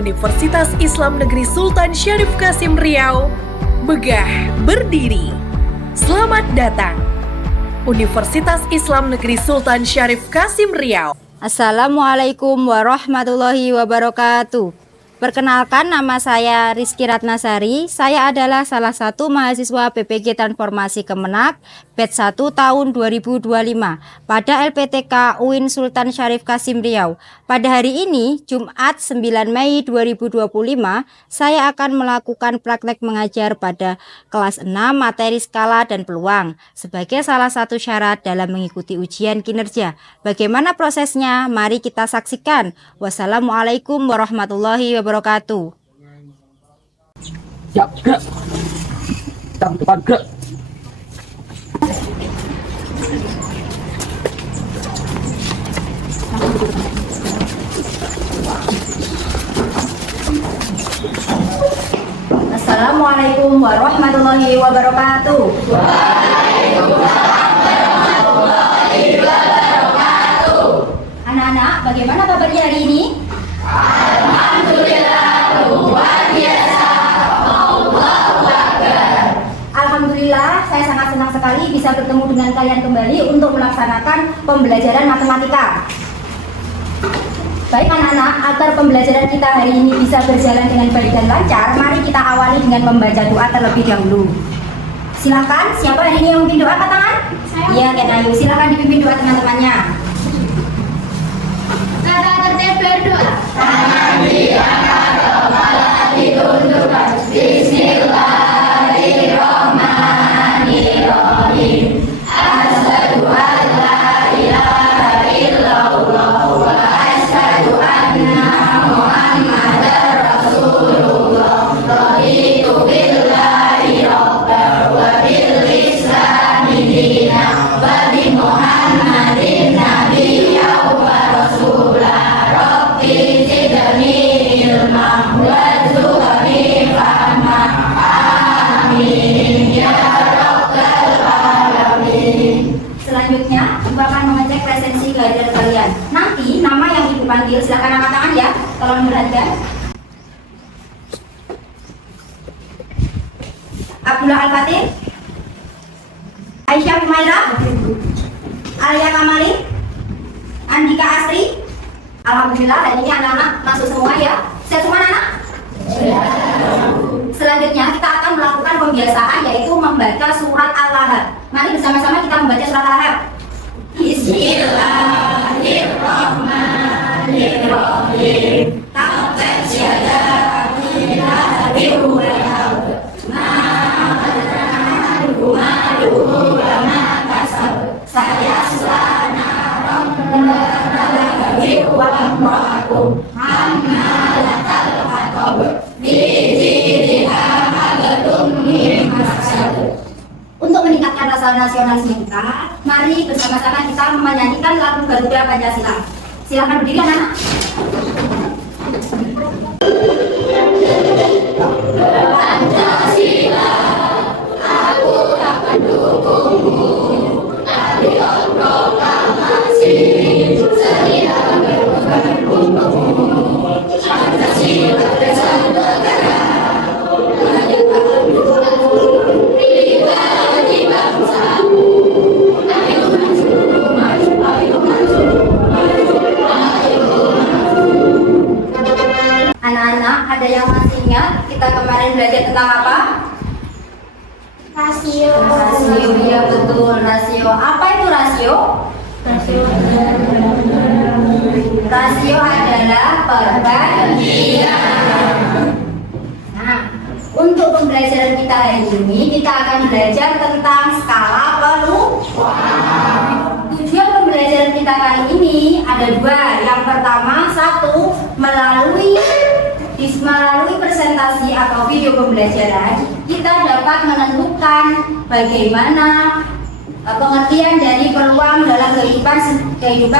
Universitas Islam Negeri Sultan Syarif Kasim Riau, megah berdiri. Selamat datang, Universitas Islam Negeri Sultan Syarif Kasim Riau. Assalamualaikum warahmatullahi wabarakatuh. Perkenalkan, nama saya Rizky Ratnasari. Saya adalah salah satu mahasiswa PPG Transformasi Kemenak batch 1 tahun 2025 pada LPTK UIN Sultan Syarif Kasim Riau. Pada hari ini, Jumat 9 Mei 2025, saya akan melakukan praktek mengajar pada kelas 6 materi skala dan peluang sebagai salah satu syarat dalam mengikuti ujian kinerja. Bagaimana prosesnya? Mari kita saksikan. Wassalamualaikum warahmatullahi wabarakatuh. Siap, gerak. Tang depan, gerak. Assalamualaikum warahmatullahi wabarakatuh. Anak-anak, bagaimana kabarnya hari ini? Alhamdulillah, saya sangat senang sekali bisa bertemu dengan kalian kembali untuk melaksanakan pembelajaran matematika. Baik anak-anak, agar pembelajaran kita hari ini bisa berjalan dengan baik dan lancar, mari kita awali dengan membaca doa terlebih dahulu. Silakan, siapa hari ini yang memimpin doa, angkat tangan? Iya, Ken Ayu, silakan dipimpin doa teman-temannya. Tata tertib berdoa. Tangan diangkat, kepala ditundukkan. Bismillahirrahmanirrahim. Asyhadu an la ilaha illallah wa asyhadu anna Muhammadar Rasulullah. Raditu billahi rabban wa bil islami dinan wa bi Muhammadin nabiyyan wa rasulah. Rabbi zidni ilman warzuqni fahman. Amin ya rabbal alamin. Selanjutnya, Ibu akan mengecek presensi kehadiran kalian. Nanti nama yang Ibu panggil, silakan angkat tangan ya. Tolong perhatikan. Abdullah Al-Fatih, Aisyah Humaira, Alia Kamali, Andika Asri. Alhamdulillah, hari ini anak-anak masuk semua ya. Siap semua anak? Selanjutnya kita akan melakukan pembiasaan, yaitu membaca surat Al-Lahab. Mari bersama-sama kita membaca surat Al-Lahab. Bismillahirrahmanirrahim. Tabbat yada Abi Lahabin wa tab. Ma aghnaa anhu maluhu wa ma kasab. Sayasla naran zata lahab wa imra'atuhu hammalatal hatab. Fi jidha hablum min masad. Untuk meningkatkan rasa nasionalisme kita, mari bersama-sama kita menyanyikan lagu Garuda Pancasila. Silakan berdiri anak-anak. Pancasila, aku tak mendukungmu, tapi proklamasi sedia berkembang. Pancasila dasar negara, layak pribadi bangsamu. Ayo maju, maju, ayo maju, maju, ayo maju. Anak-anak, ada yang masih ingat kita kemarin belajar tentang apa? Rasio. Rasio, ya betul, rasio. Apa itu rasio? Rasio adalah perbandingan. Nah, untuk pembelajaran kita hari ini, kita akan belajar tentang skala peluang. Tujuan pembelajaran kita kali ini ada dua. Yang pertama, satu, melalui presentasi atau video pembelajaran, kita dapat menentukan bagaimana pengertian dari peluang dalam kehidupan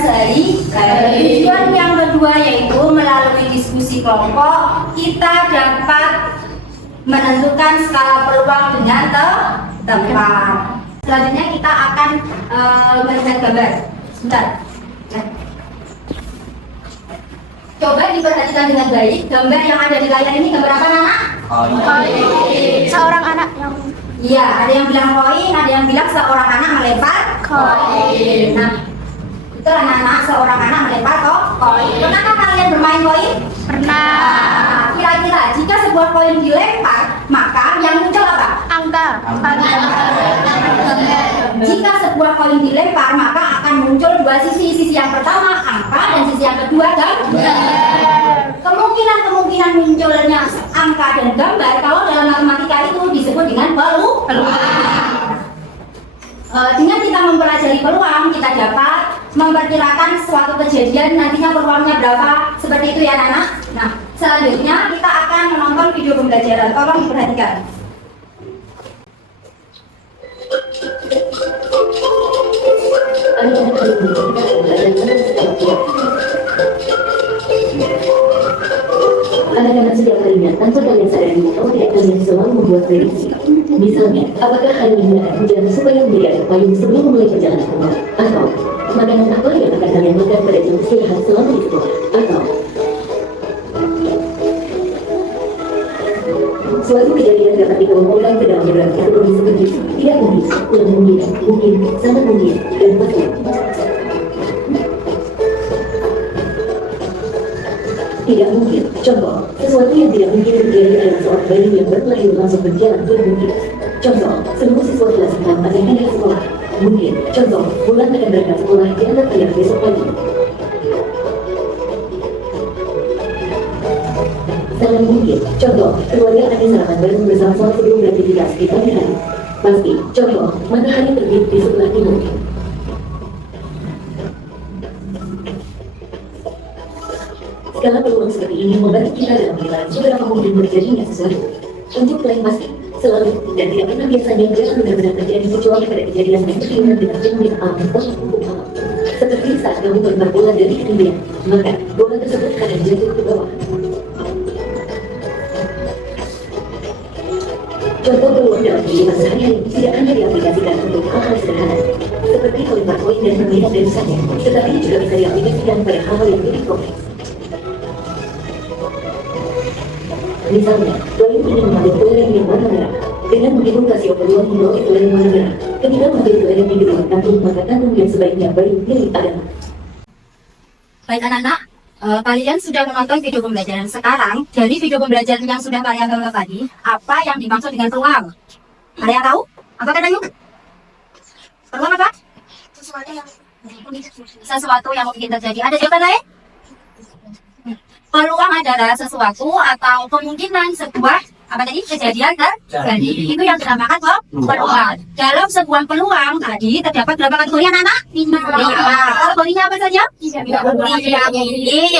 sehari-hari. Tujuan yang kedua yaitu melalui diskusi kelompok, kita dapat menentukan skala peluang dengan tepat. Selanjutnya kita akan melihat gambar. Sebentar. Coba diperhatikan dengan baik, gambar yang ada di layar ini gambar apa, Nana? Seorang anak yang Iya, ada yang bilang koin, ada yang bilang seorang anak melempar koin. Nah, itulah Nana, seorang anak melempar koin. Pernahkah kalian bermain koin? pernah Kira-kira jika sebuah koin dilempar, maka yang muncul apa? angka. Jika sebuah koin dilempar, maka akan muncul dua sisi. Sisi yang pertama angka dan sisi yang kedua gambar. Kemungkinan munculnya angka dan gambar kalau dalam matematika itu disebut dengan peluang. Dengan kita mempelajari peluang, kita dapat memperkirakan suatu kejadian nantinya peluangnya berapa. Seperti itu ya, Nana. Nah, selanjutnya kita akan menonton video pembelajaran. Tolong diperhatikan. Anak-anak setiap harinya tanpa kalian sadari atau tidak kalian selalu membuat prediksi. Misalnya, apakah hari ini akan hujan supaya menjadi air payung sebelum memulai perjalanan keluar? Atau makanan apa yang akan kalian makan pada jam istirahat selama di sekolah? Atau suatu kejadian dapat dibawa pulang ke dalam beberapa kategori seperti tidak mungkin, kurang mungkin, sangat mungkin, dan pasti. Tidak mungkin. Contoh, sesuatu yang tidak mungkin terjadi adalah seorang bayi yang baru lahir langsung berjalan tidak mungkin. Contoh, seluruh siswa kelas 6 akan pindah sekolah. Mungkin. Contoh, bulan akan berangkat sekolah di anak ayah besok pagi. Sangat mungkin. Contoh, keluarga akan sarapan bareng bersama-sama sebelum beraktivitas di pagi hari. Pasti. Contoh, matahari terbit di sebelah timur. Skala peluang seperti ini membantu kita dalam menilai seberapa mungkin terjadinya sesuatu. Untuk klaim pasti, selalu dan tidak pernah biasanya jarang benar-benar terjadi kecuali pada kejadian yang berkaitan dengan fenomena alam atau hukum alam. Seperti saat kamu melempar bola dari ketinggian, maka bola tersebut akan jatuh ke bawah. Contoh peluang dalam kehidupan sehari-hari tidak hanya diaplikasikan untuk hal-hal sederhana, seperti melempar koin dan permainan dan misalnya, tetapi juga bisa diaplikasikan pada hal-hal yang lebih kompleks. Misalnya, klien ingin mengambil kelereng yang warna merah. Dengan menghitung rasio peluang memperoleh kelereng warna merah. Ketika mengambil kelereng di kedua kantung, maka kantung yang sebaiknya baru pilih adalah. Baik anak-anak, kalian sudah menonton video pembelajaran. Sekarang, dari video pembelajaran yang sudah kalian tonton tadi, apa yang dimaksud dengan peluang? Kalian tahu? Apa katanya? Peluang apa? Sesuatu yang mungkin terjadi. Ada jawaban lain? Peluang adalah sesuatu atau kemungkinan sebuah apa tadi kejadian terjadi. Itu yang dinamakan peluang. Dalam sebuah peluang tadi terdapat berapa kategori anak-anak? 5. Kategorinya apa saja? Tidak mungkin,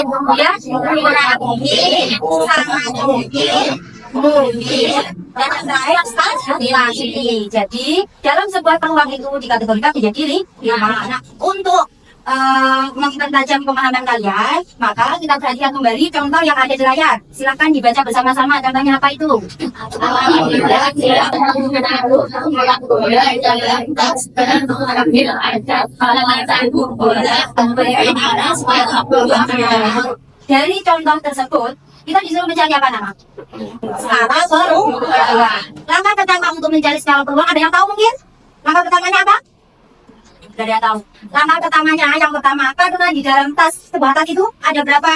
kemudian kurang mungkin, sangat mungkin, dan terakhir spekulasi. Jadi dalam sebuah peluang itu dikategorikan menjadi 5. Nah, untuk mempertajam pemahaman kalian, maka kita perhatikan kembali contoh yang ada di layar. Silakan dibaca bersama-sama. Contohnya apa itu? Dari contoh tersebut, kita disuruh mencari apa nama? Skala peluang. Langkah pertama untuk mencari skala peluang ada yang tahu mungkin? Langkah pertamanya apa? Tidak ada yang tahu. Langkah pertamanya, yang pertama, karena di dalam tas sebuah tas itu ada berapa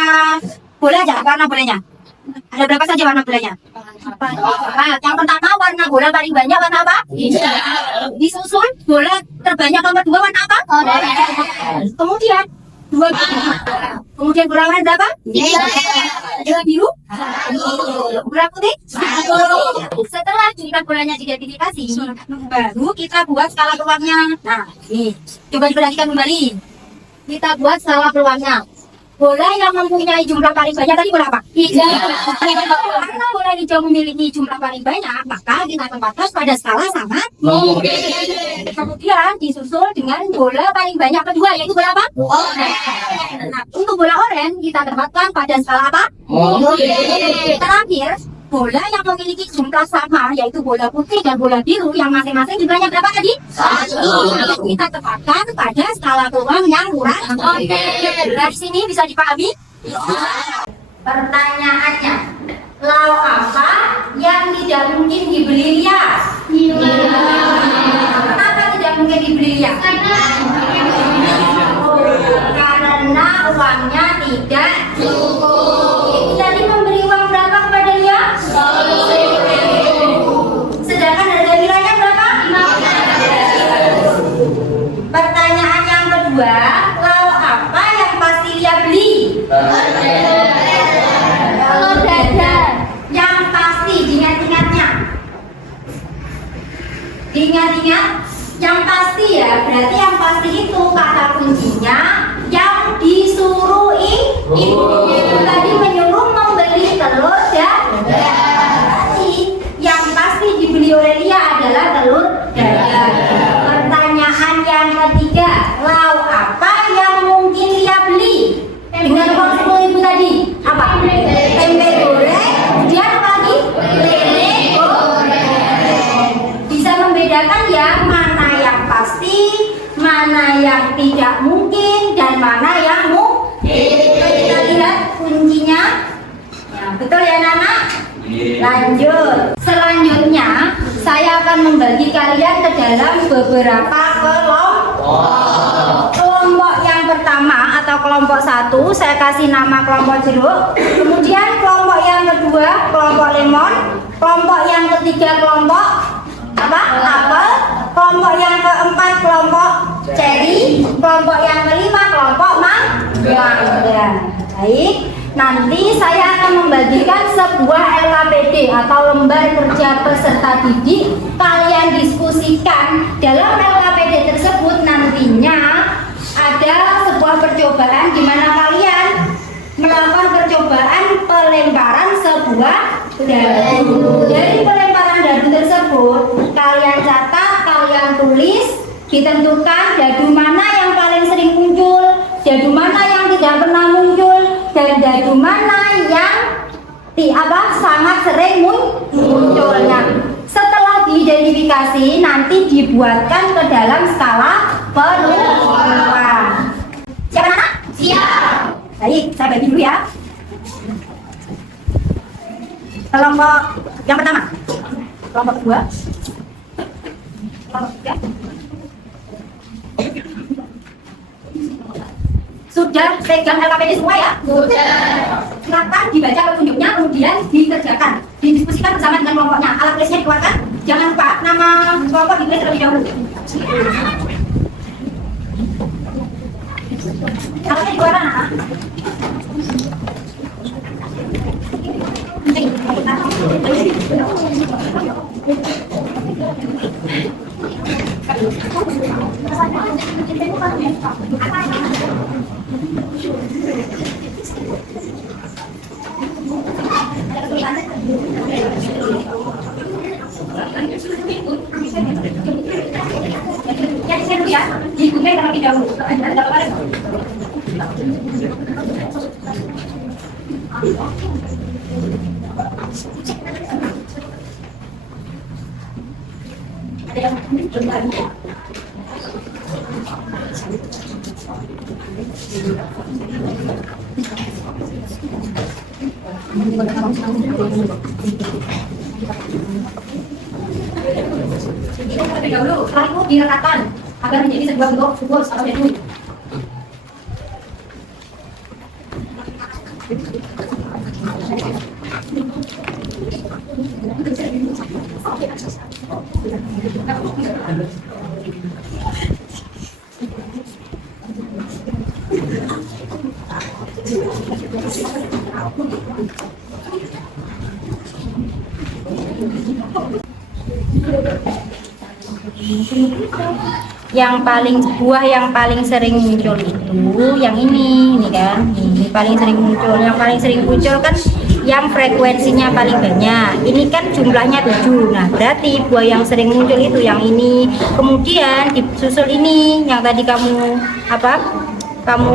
bola aja warna bolanya? Ada berapa saja warna bolanya? Nah, yang pertama warna bola paling banyak warna apa? Hijau. Disusul bola terbanyak nomor 2 warna apa? Kemudian kemudian bola warna berapa? Bola biru? Bola putih? Setelah jumlah bolanya diidentifikasi, baru kita buat skala peluangnya. Nah, ini coba diperhatikan kembali. Kita buat skala peluangnya. Bola yang mempunyai jumlah paling banyak tadi bola apa? Hijau. Karena bola hijau memiliki jumlah paling banyak, maka kita tempatkan pada skala sangat mungkin. Kemudian disusul dengan bola paling banyak kedua, yaitu bola apa? Oranye. Nah, untuk bola oranye kita tempatkan pada skala apa? Mungkin. Terakhir, bola yang memiliki jumlah sama, yaitu bola putih dan bola biru yang masing-masing jumlahnya berapa tadi? 1. Kita tempatkan pada skala peluang yang kurang. Dari sini bisa dipahami Pertanyaannya, lauk apa yang tidak mungkin dibeli lias? Kenapa tidak mungkin dibeli lias? Karena uangnya tidak cukup. Ibu tadi memberi uang berapa kepada dia? Sedangkan harga nilainya berapa? Pertanyaan yang kedua, lauk apa yang pasti dia beli? Telur dadar. Yang pasti, diingat-ingatnya. Diingat-ingat, yang pasti ya, berarti yang pasti itu kata kuncinya yang disuruh ibu. Tadi menyuruh membeli telur dadar. Yang pasti dibeli oleh dia adalah telur dadar. Pertanyaan yang ketiga, lauk apa yang mungkin dia beli dengan uang 10.000 tadi? Apa? Tempe goreng. Kemudian apa lagi? Lele goreng. Bisa membedakan ya mana yang pasti, mana yang tidak mungkin, dan mana yang mungkin. Kita lihat kuncinya. Ya, betul ya Nana? Lanjut. Selanjutnya saya akan membagi kalian ke dalam beberapa kelompok. Kelompok yang pertama atau kelompok 1 saya kasih nama kelompok jeruk. Kemudian kelompok yang kedua kelompok lemon. Kelompok yang ketiga kelompok apa? Apel. Kelompok yang keempat kelompok cherry. Kelompok yang kelima kelompok mangga. Baik. Nanti saya akan membagikan sebuah LKPD atau lembar kerja peserta didik. Kalian diskusikan dalam LKPD tersebut. Nantinya ada sebuah percobaan di mana kalian melakukan percobaan pelemparan sebuah dadu. Dari pelemparan dadu tersebut kalian catat, kalian tulis, ditentukan dadu mana yang paling sering muncul, dadu mana yang tidak pernah muncul, dan dadu mana yang sangat sering munculnya. Setelah diidentifikasi, nanti dibuatkan ke dalam skala penurunan. Siap anak? Siap. Baik, saya bagi dulu ya. Kelompok yang pertama, kelompok kedua, kelompok ketiga. Sudah pegang LKPD semua ya? Sudah. Silakan dibaca petunjuknya, kemudian dikerjakan, didiskusikan bersama dengan kelompoknya. Alat tulisnya dikeluarkan. Jangan lupa nama kelompok ditulis terlebih dahulu. Alatnya dikeluarkan, anak. Ya, diikuti terlebih dahulu. Ada yang belum lagi. Terlebih dahulu, lalu direkatkan agar menjadi sebuah bentuk kubus atau dadu. Buah yang paling sering muncul itu yang ini kan, ini paling sering muncul. Yang paling sering muncul kan yang frekuensinya paling banyak. Ini kan jumlahnya 7. Nah, berarti buah yang sering muncul itu yang ini. Kemudian disusul ini yang tadi kamu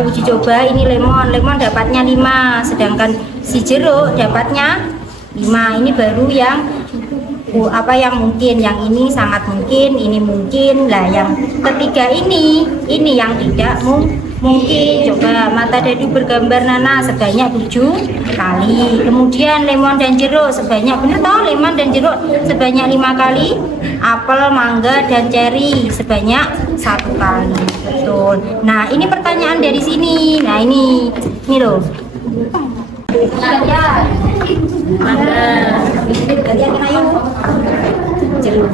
uji coba, ini lemon dapatnya 5, sedangkan si jeruk dapatnya 5. Ini baru yang yang mungkin, yang ini sangat mungkin, ini mungkin. Lah yang ketiga ini yang tidak Mungkin coba mata dadu bergambar nana sebanyak 7 kali. Kemudian lemon dan jeruk sebanyak, bener toh, lemon dan jeruk sebanyak 5 kali. Apel, mangga dan ceri sebanyak 1 kali. Betul. Nah, ini pertanyaan dari sini. Nah, ini loh. Ya. Kalian ayo. Jeruk.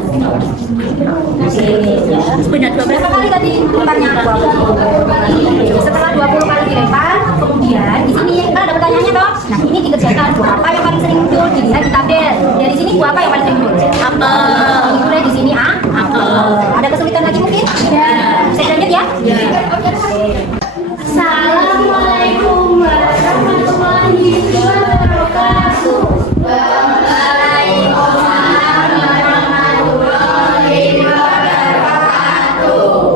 Sebanyak berapa kali tadi lemparnya? 20. Setelah 20 kali dilempar, kemudian di sini kan ada pertanyaannya toh. Nah, ini dikerjakan buah apa yang paling sering muncul? Dilihat di tabel. Dari sini buah apa yang paling sering muncul? Apel. Mulai di sini apel. Ada kesulitan lagi mungkin? Ya. Saya lanjut ya? Ya. Assalamualaikum warahmatullahi wabarakatuh. Waalaikumsalam warahmatullahi wabarakatuh.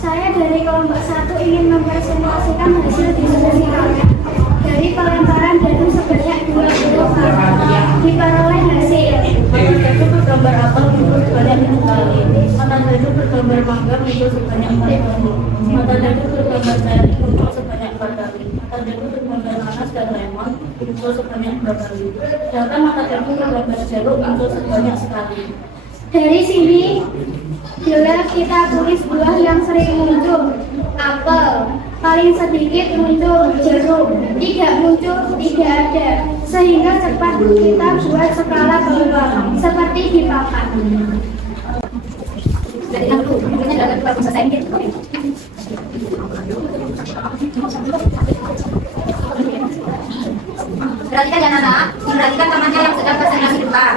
Saya dari kelompok 1 ingin mempresentasikan hasil diskusi kami. Dari pelemparan dadu sebanyak 20 kali diperoleh hasil. Mata dadu bergambar apel muncul sebanyak 1 kali. Mata dadu bergambar mangga muncul sebanyak 4 kali. Mata dadu bergambar ceri muncul sebanyak 4 kali. Mata dadu bergambar nanas dan lemon muncul sebanyak 2 kali. Sedangkan mata dadu bergambar jeruk muncul sebanyak 1 kali. Dari sini jelas kita tulis buah yang sering muncul. Apel. Paling sedikit muncul jeruk. Tidak muncul, tidak ada. Sehingga cepat kita buat skala keluar seperti di papan. Perhatikan ya Nana, perhatikan temannya yang sedang presentasi depan.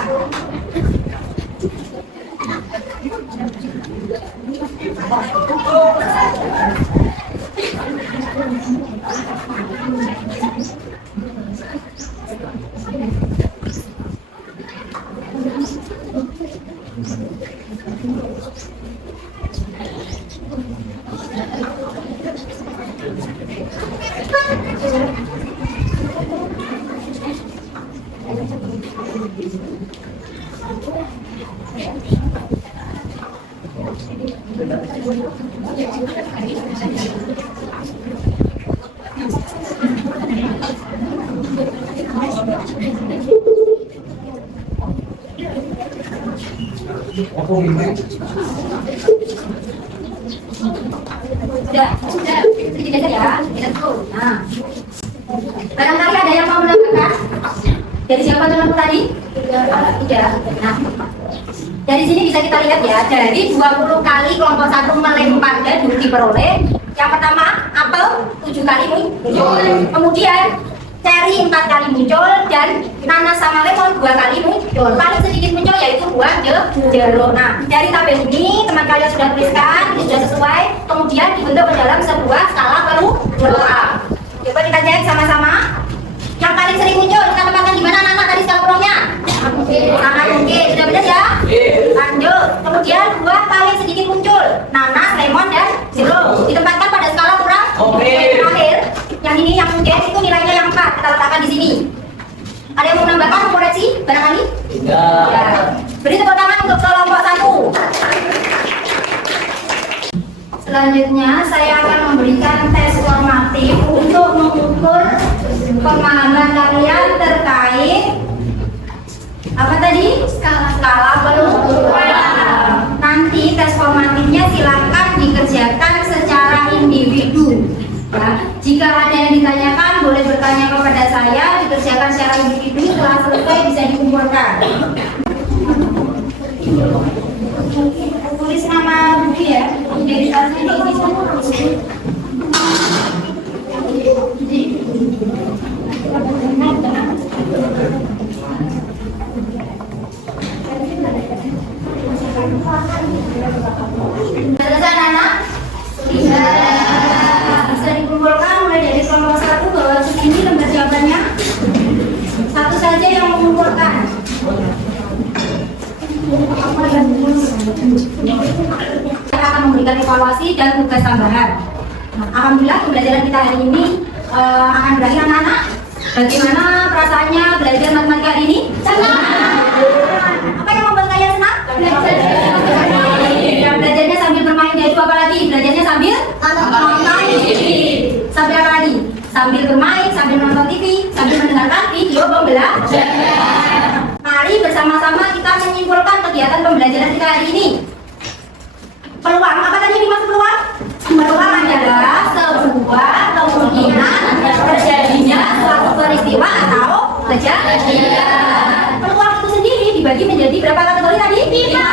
Sudah, sedikit aja ya, kita tuh. Nah, barangkali ada yang mau menambahkan? Dari siapa temanku tadi? Tidak. Nah, dari sini bisa kita lihat ya, dari 20 kali kelompok 1 melempar dadu diperoleh. Yang pertama, apel 7 kali muncul. Kemudian ceri 4 kali muncul dan nanas sama lemon 2 kali muncul. Paling sedikit muncul yaitu buah jeruk. Nah, dari tabel ini teman kalian sudah tuliskan, ini sudah sesuai. Kemudian dibentuk ke dalam sebuah skala keluar. Coba kita cek sama-sama. Yang paling sering muncul kita tempatkan di mana Nana tadi skala keluarnya? Sangat mungkin, sudah benar ya? Lanjut. Kemudian buah paling sedikit muncul, nanas, lemon dan jeruk. Ditempatkan pada skala kurang. Terakhir, yang ini yang mungkin itu nilainya yang 4. Kita letakkan di sini. Ada yang mau menambahkan, koreksi barangkali? Tidak. Ya. Beri tepuk tangan untuk kelompok 1. Selanjutnya saya akan memberikan tes formatif untuk mengukur pemahaman kalian terkait apa tadi? Skala keluar. Nanti tes formatifnya silakan dikerjakan secara individu. Ya. Jika ada yang ditanyakan boleh bertanya kepada saya, dikerjakan secara individu, setelah selesai bisa dikumpulkan. Tulis nama buku ya, identitasnya di sini. Selesai anak? Bisa dikumpulkan mulai dari kelompok 1 bahwa ini lembar jawabannya. Satu saja yang mengumpulkan. Kita akan memberikan evaluasi dan tugas tambahan. Nah, alhamdulillah pembelajaran kita hari ini akan berakhir anak-anak. Bagaimana perasaannya belajar matematika hari ini? Senang. Apa yang membuat kalian senang? Belajarnya sambil bermain dadu, apalagi belajarnya sambil nonton TV. sambil bermain, sambil menonton TV, sambil mendengarkan video pembelajaran. Mari bersama-sama kita menyimpulkan kegiatan pembelajaran kita hari ini. Peluang, apa tadi dimaksud peluang? Peluang adalah sebuah kemungkinan terjadinya suatu peristiwa atau kejadian. Peluang itu sendiri dibagi menjadi berapa kategori tadi? 5.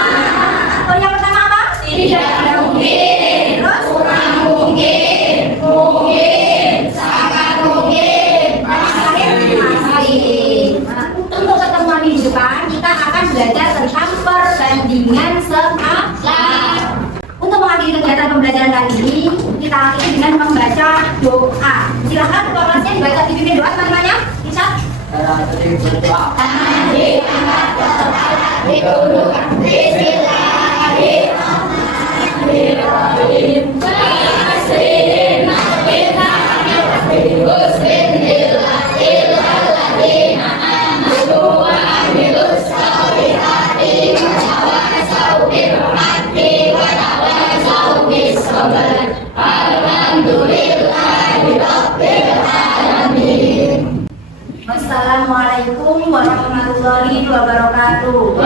Kategori yang pertama apa? Tidak mungkin. Terus? Kurang mungkin. Mungkin. Sangat mungkin. Dan terakhir masih. Untuk pertemuan minggu depan kita akan belajar tentang perbandingan skala. Untuk mengakhiri kegiatan pembelajaran kali ini, kita akhiri dengan membaca doa. Silahkan ketua kelasnya dibaca dipimpin doa teman-temannya. Bisa? Wassalamualaikum warahmatullahi wabarakatuh.